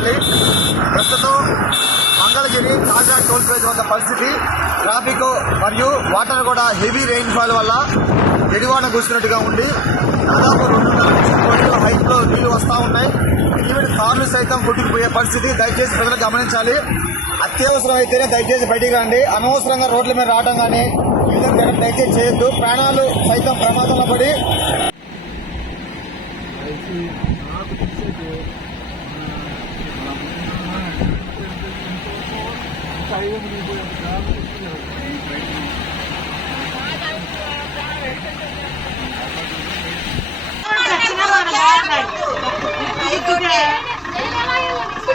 ఉండాలి. ప్రస్తుతం మంగళగిరి తాజా టోల్ ప్లేస్ వద్ద పరిస్థితి ట్రాఫిక్ మరియు వాటర్ కూడా హెవీ రెయిన్ఫాల్ వల్ల ఎడివాన కూర్చున్నట్టుగా ఉండి దాదాపు రెండున్నర కోట్ల హైట్లో నీళ్ళు వస్తూ ఉన్నాయి. ఈవెన్ కార్లు సైతం కొట్టుకుపోయే పరిస్థితి. దయచేసి ప్రజలు గమనించాలి. అత్యవసరం అయితేనే దయచేసి బయటికి రండి. అనవసరంగా రోడ్ల మీద రావడం కానీ దయచేసి చేయొద్దు. ప్రాణాలు సైతం ప్రమాదంలో పడి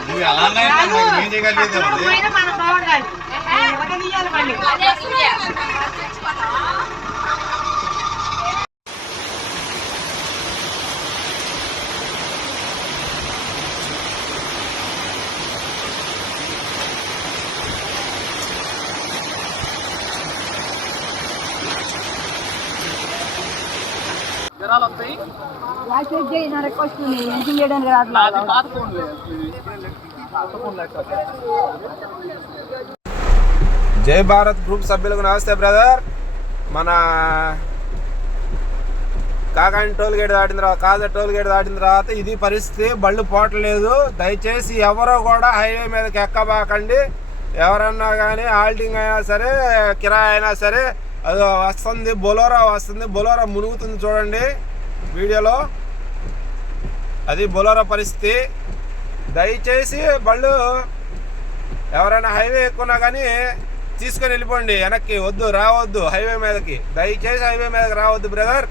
నువ్వు ఎలా అన్నా ఏంటి? నాకు చేయగలిగేది చేయి నా రిక్వెస్ట్ మెన్షన్ చేయడానికి రావట్లేదు జై భారత్ గ్రూప్ సభ్యులకు నమస్తే బ్రదర్. మన కాకాని టోల్ గేట్ దాటిన తర్వాత కాజా టోల్ గేట్ దాటిన తర్వాత ఇది పరిస్థితి. బళ్ళు పోవట్లేదు. దయచేసి ఎవరో కూడా హైవే మీదకి ఎక్కబాకండి. ఎవరన్నా కానీ ఆల్టింగ్ అయినా సరే కిరాయి అయినా సరే అది వస్తుంది బొలోరా వస్తుంది. బొలోరా మునుగుతుంది చూడండి వీడియోలో. అది బొలోరా పరిస్థితి. దయచేసి బళ్ళు ఎవరైనా హైవే ఎక్కున్నా కానీ తీసుకొని వెళ్ళిపోండి వెనక్కి వద్దు రావద్దు హైవే మీదకి. దయచేసి హైవే మీదకి రావద్దు బ్రదర్.